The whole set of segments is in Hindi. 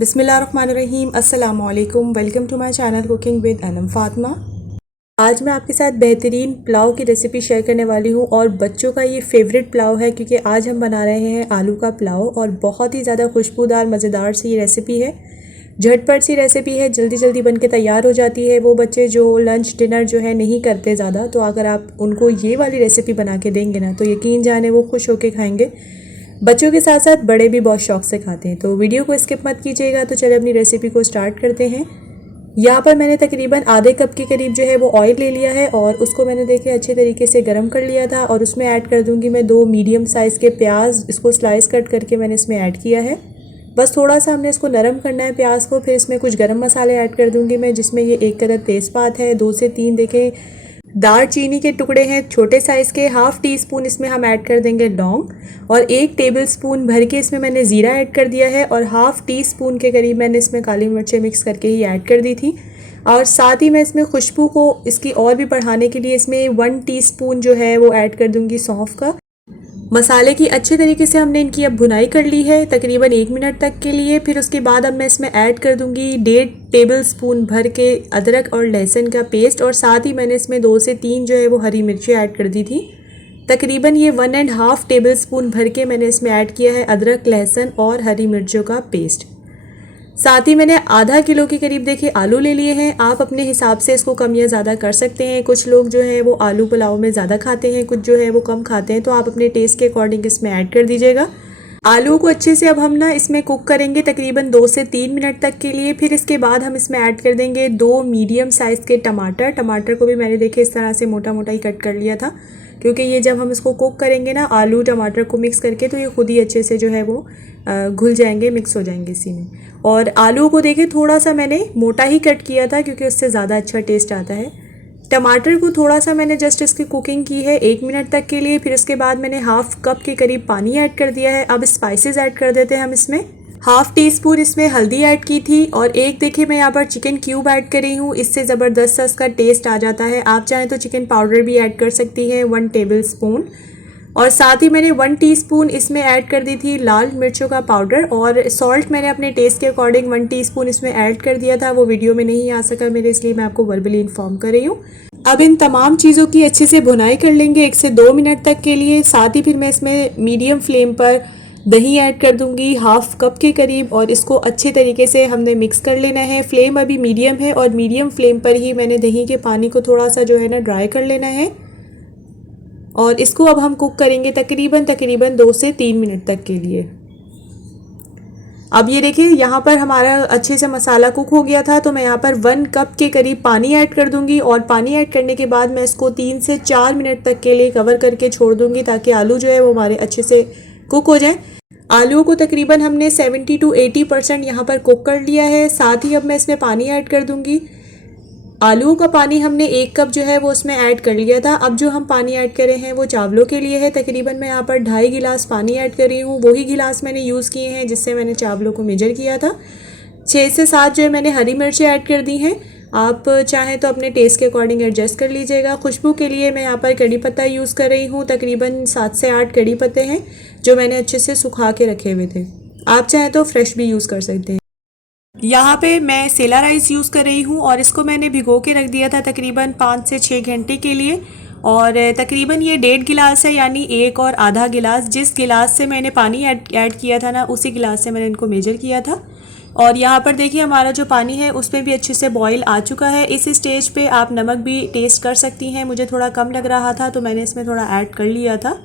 बिस्मिल्लाहिर्रहमानिर्रहीम अस्सलाम वालेकुम। Welcome to my channel cooking with Anam Fatima. आज मैं आपके साथ बेहतरीन पुलाव की रेसिपी शेयर करने वाली हूँ और बच्चों का ये फेवरेट पुलाव है क्योंकि आज हम बना रहे हैं आलू का पुलाव और बहुत ही ज़्यादा खुशबूदार मज़ेदार सी ये रेसिपी है। झटपट सी रेसिपी है, जल्दी जल्दी बन के तैयार हो जाती है। वो बच्चे जो लंच डिनर जो है नहीं करते ज़्यादा, तो अगर आप उनको ये वाली रेसिपी बना के देंगे ना तो यकीन जाने वो खुश होकर खाएँगे। बच्चों के साथ साथ बड़े भी बहुत शौक से खाते हैं। तो वीडियो को स्किप मत कीजिएगा। तो चलिए अपनी रेसिपी को स्टार्ट करते हैं। यहाँ पर मैंने तकरीबन आधे कप के करीब जो है वो ऑयल ले लिया है और उसको मैंने देखे अच्छे तरीके से गर्म कर लिया था और उसमें ऐड कर दूंगी मैं 2 मीडियम साइज़ के प्याज। इसको स्लाइस कट करके मैंने इसमें ऐड किया है। बस थोड़ा सा हमने इसको नरम करना है प्याज को। फिर इसमें कुछ गर्म मसाले ऐड कर दूंगी मैं, जिसमें ये 1 कदर तेज़पात है, 2 से 3 देखें दालचीनी के टुकड़े हैं छोटे साइज़ के, हाफ़ टी स्पून इसमें हम ऐड कर देंगे लौंग और 1 टेबलस्पून भर के इसमें मैंने ज़ीरा ऐड कर दिया है और हाफ़ टी स्पून के करीब मैंने इसमें काली मिर्चें मिक्स करके ही ऐड कर दी थी। और साथ ही मैं इसमें खुशबू को इसकी और भी बढ़ाने के लिए इसमें 1 टीस्पून जो है वो ऐड कर दूंगी सौंफ का। मसाले की अच्छे तरीके से हमने इनकी अब भुनाई कर ली है तकरीबन 1 मिनट तक के लिए। फिर उसके बाद अब मैं इसमें ऐड कर दूंगी 1.5 टेबलस्पून भर के अदरक और लहसुन का पेस्ट और साथ ही मैंने इसमें 2 से 3 जो है वो हरी मिर्ची ऐड कर दी थी। तकरीबन ये 1.5 टेबलस्पून भर के मैंने इसमें ऐड किया है अदरक, लहसुन और हरी मिर्चों का पेस्ट। साथ ही मैंने आधा किलो के करीब देखिए आलू ले लिए हैं। आप अपने हिसाब से इसको कम या ज़्यादा कर सकते हैं। कुछ लोग जो है वो आलू पुलाव में ज़्यादा खाते हैं, कुछ जो है वो कम खाते हैं, तो आप अपने टेस्ट के अकॉर्डिंग इसमें ऐड कर दीजिएगा। आलू को अच्छे से अब हम ना इसमें कुक करेंगे तकरीबन 2 से 3 मिनट तक के लिए। फिर इसके बाद हम इसमें ऐड कर देंगे 2 मीडियम साइज़ के टमाटर को भी मैंने देखे इस तरह से मोटा मोटा ही कट कर लिया था, क्योंकि ये जब हम इसको कुक करेंगे ना आलू टमाटर को मिक्स करके तो ये खुद ही अच्छे से जो है वो घुल जाएंगे, मिक्स हो जाएंगे इसी में। और आलू को देखिए थोड़ा सा मैंने मोटा ही कट किया था क्योंकि उससे ज़्यादा अच्छा टेस्ट आता है। टमाटर को थोड़ा सा मैंने जस्ट इसकी कुकिंग की है 1 मिनट तक के लिए। फिर उसके बाद मैंने हाफ़ कप के करीब पानी ऐड कर दिया है। अब स्पाइसेस ऐड कर देते हैं हम इसमें। हाफ़ टी स्पून इसमें हल्दी ऐड की थी और एक देखिए मैं यहाँ पर चिकन क्यूब ऐड कर रही हूँ। इससे ज़बरदस्त सा इसका टेस्ट आ जाता है। आप चाहें तो चिकन पाउडर भी ऐड कर सकती हैं 1 टेबल स्पून। और साथ ही मैंने 1 टीस्पून इसमें ऐड कर दी थी लाल मिर्चों का पाउडर और सॉल्ट मैंने अपने टेस्ट के अकॉर्डिंग 1 टीस्पून इसमें ऐड कर दिया था। वो वीडियो में नहीं आ सका मेरे, इसलिए मैं आपको वर्बली इन्फॉर्म कर रही हूँ। अब इन तमाम चीज़ों की अच्छे से भुनाई कर लेंगे 1 से 2 मिनट तक के लिए। साथ ही फिर मैं इसमें मीडियम फ्लेम पर दही ऐड कर दूंगी हाफ़ कप के करीब और इसको अच्छे तरीके से हमने मिक्स कर लेना है। फ्लेम अभी मीडियम है और मीडियम फ्लेम पर ही मैंने दही के पानी को थोड़ा सा जो है ना ड्राई कर लेना है और इसको अब हम कुक करेंगे तकरीबन 2 से 3 मिनट तक के लिए। अब ये देखिए यहाँ पर हमारा अच्छे से मसाला कुक हो गया था, तो मैं यहाँ पर 1 कप के करीब पानी ऐड कर दूंगी और पानी ऐड करने के बाद मैं इसको 3 से 4 मिनट तक के लिए कवर करके छोड़ दूंगी ताकि आलू जो है वो हमारे अच्छे से कुक हो जाए। आलूओं को तकरीबन हमने 70 to 80% यहाँ पर कुक कर लिया है। साथ ही अब मैं इसमें पानी ऐड कर दूंगी। आलूओं का पानी हमने 1 कप जो है वो उसमें ऐड कर लिया था। अब जो हम पानी ऐड कर रहे हैं वो चावलों के लिए है। तकरीबन मैं यहाँ पर 2.5 गिलास पानी ऐड कर रही हूँ। वही गिलास मैंने यूज़ किए हैं जिससे मैंने चावलों को मेजर किया था। 6 से 7 जो है मैंने हरी मिर्चें ऐड कर दी हैं। आप चाहें तो अपने टेस्ट के अकॉर्डिंग एडजस्ट कर लीजिएगा। खुशबू के लिए मैं यहाँ पर कड़ी पत्ता यूज़ कर रही हूँ। तकरीबन 7 से 8 कड़ी पत्ते हैं जो मैंने अच्छे से सुखा के रखे हुए थे। आप चाहें तो फ्रेश भी यूज़ कर सकते हैं। यहाँ पे मैं सेला राइस यूज़ कर रही हूँ और इसको मैंने भिगो के रख दिया था तकरीबन 5 से 6 घंटे के लिए और तकरीबन ये 1.5 गिलास है, यानी 1 और आधा गिलास। जिस गिलास से मैंने पानी ऐड किया था ना उसी गिलास से मैंने इनको मेजर किया था। और यहाँ पर देखिए हमारा जो पानी है उसमें भी अच्छे से बॉईल आ चुका है। इस स्टेज पे आप नमक भी टेस्ट कर सकती हैं। मुझे थोड़ा कम लग रहा था तो मैंने इसमें थोड़ा ऐड कर लिया था।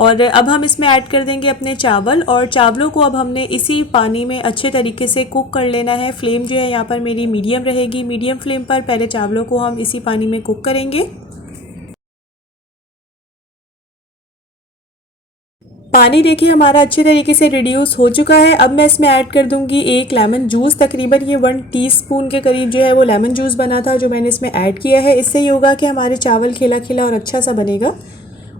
और अब हम इसमें ऐड कर देंगे अपने चावल और चावलों को अब हमने इसी पानी में अच्छे तरीके से कुक कर लेना है। फ्लेम जो है यहाँ पर मेरी मीडियम रहेगी। मीडियम फ्लेम पर पहले चावलों को हम इसी पानी में कुक करेंगे। पानी देखिए हमारा अच्छे तरीके से रिड्यूस हो चुका है। अब मैं इसमें ऐड कर दूंगी 1 लेमन जूस। तकरीबन ये 1 टीस्पून के करीब जो है वो लेमन जूस बना था जो मैंने इसमें ऐड किया है। इससे ये होगा कि हमारे चावल खिला खिला और अच्छा सा बनेगा।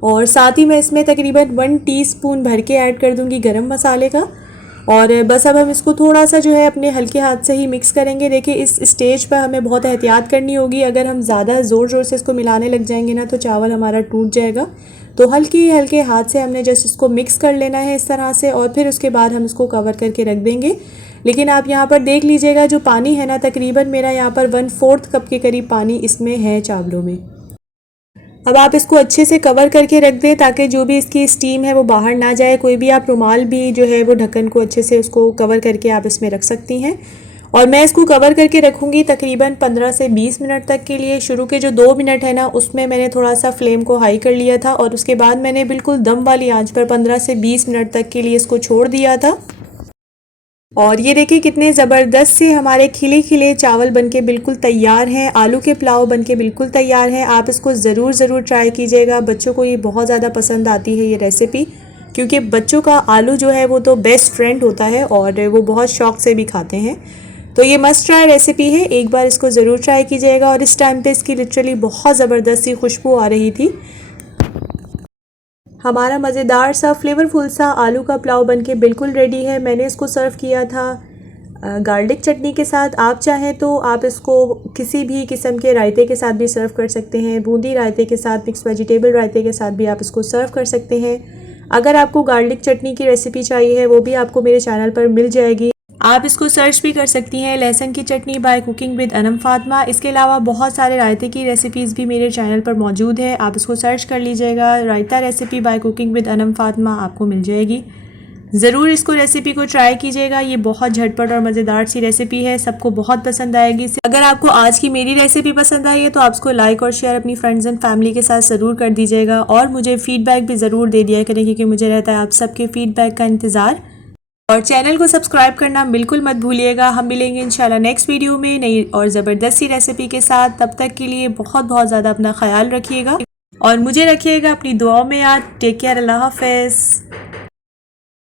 और साथ ही मैं इसमें तकरीबन 1 टीस्पून भर के ऐड कर दूंगी गरम मसाले का। और बस अब हम इसको थोड़ा सा जो है अपने हल्के हाथ से ही मिक्स करेंगे। देखिए इस स्टेज पर हमें बहुत एहतियात करनी होगी। अगर हम ज़्यादा ज़ोर से इसको मिलाने लग जाएंगे ना तो चावल हमारा टूट जाएगा। तो हल्के हल्के हाथ से हमने जस्ट इसको मिक्स कर लेना है इस तरह से और फिर उसके बाद हम इसको कवर करके रख देंगे। लेकिन आप यहाँ पर देख लीजिएगा जो पानी है ना, तकरीबन मेरा यहाँ पर 1/4 कप के करीब पानी इसमें है चावलों में। अब आप इसको अच्छे से कवर करके रख दें ताकि जो भी इसकी स्टीम है वो बाहर ना जाए। कोई भी आप रुमाल भी जो है वो ढक्कन को अच्छे से उसको कवर करके आप इसमें रख सकती हैं। और मैं इसको कवर करके रखूँगी तकरीबन 15 से 20 मिनट तक के लिए। शुरू के जो 2 मिनट है ना, उसमें मैंने थोड़ा सा फ्लेम को हाई कर लिया था और उसके बाद मैंने बिल्कुल दम वाली आंच पर 15 से 20 मिनट तक के लिए इसको छोड़ दिया था। और ये देखिए कितने ज़बरदस्त से हमारे खिले खिले चावल बनके बिल्कुल तैयार हैं। आलू के पुलाव बनके बिल्कुल तैयार हैं। आप इसको ज़रूर ट्राई कीजिएगा। बच्चों को ये बहुत ज़्यादा पसंद आती है ये रेसिपी, क्योंकि बच्चों का आलू जो है वो तो बेस्ट फ्रेंड होता है और वो बहुत शौक़ से भी खाते हैं। तो ये मस्ट ट्राई रेसिपी है, एक बार इसको ज़रूर ट्राई कीजिएगा। और इस टाइम पे इसकी लिटरली बहुत ज़बरदस्त सी खुशबू आ रही थी। हमारा मज़ेदार सा फ्लेवरफुल सा आलू का पुलाव बनके बिल्कुल रेडी है। मैंने इसको सर्व किया था गार्लिक चटनी के साथ। आप चाहें तो आप इसको किसी भी किस्म के रायते के साथ भी सर्व कर सकते हैं। बूंदी रायते के साथ, मिक्स वेजिटेबल रायते के साथ भी आप इसको सर्व कर सकते हैं। अगर आपको गार्लिक चटनी की रेसिपी चाहिए है वो भी आपको मेरे चैनल पर मिल जाएगी। आप इसको सर्च भी कर सकती हैं, लहसुन की चटनी by cooking with Anam Fatima. इसके अलावा बहुत सारे रायते की रेसिपीज़ भी मेरे चैनल पर मौजूद है। आप इसको सर्च कर लीजिएगा, raita recipe by cooking with Anam Fatima आपको मिल जाएगी। ज़रूर इसको रेसिपी को ट्राई कीजिएगा। ये बहुत झटपट और मज़ेदार सी रेसिपी है, सबको बहुत पसंद आएगी। अगर आपको आज की मेरी रेसिपी पसंद आई है तो आप इसको लाइक और शेयर अपनी फ्रेंड्स एंड फैमिली के साथ ज़रूर कर दीजिएगा। और मुझे फ़ीडबैक भी ज़रूर दे दिया करें, क्योंकि मुझे रहता है आप सबके फ़ीडबैक का इंतज़ार। और चैनल को सब्सक्राइब करना बिल्कुल मत भूलिएगा। हम मिलेंगे इंशाल्लाह नेक्स्ट वीडियो में नई और ज़बरदस्त सी रेसिपी के साथ। तब तक के लिए बहुत ज़्यादा अपना ख्याल रखिएगा और मुझे रखिएगा अपनी दुआओं में याद। टेक केयर, अल्लाह हाफ़िज़।